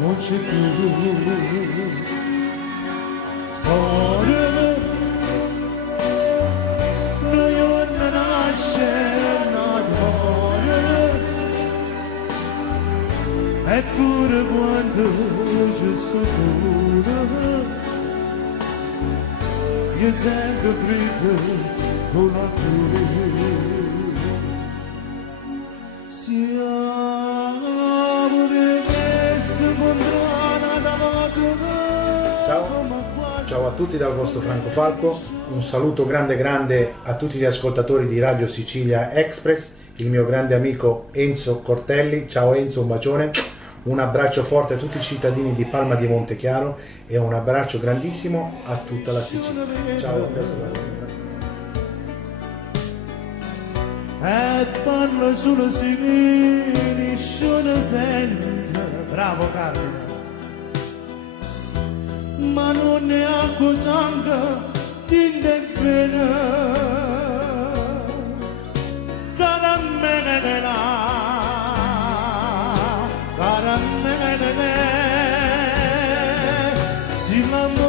non c'è più fuori non nasce nada eppure quando ci sto solo io sento freddo con la tua Ciao a tutti dal vostro Franco Falco, un saluto grande grande a tutti gli ascoltatori di Radio Sicilia Express, il mio grande amico Enzo Cortelli. Ciao Enzo, un bacione, un abbraccio forte a tutti i cittadini di Palma di Montechiaro e un abbraccio grandissimo a tutta la Sicilia. Ciao, a presto. E parlo solo se nessuno sente, bravo Carmine, ma non è acqua sangue, tinta e pena, caramelle de là, caramelle de là, si la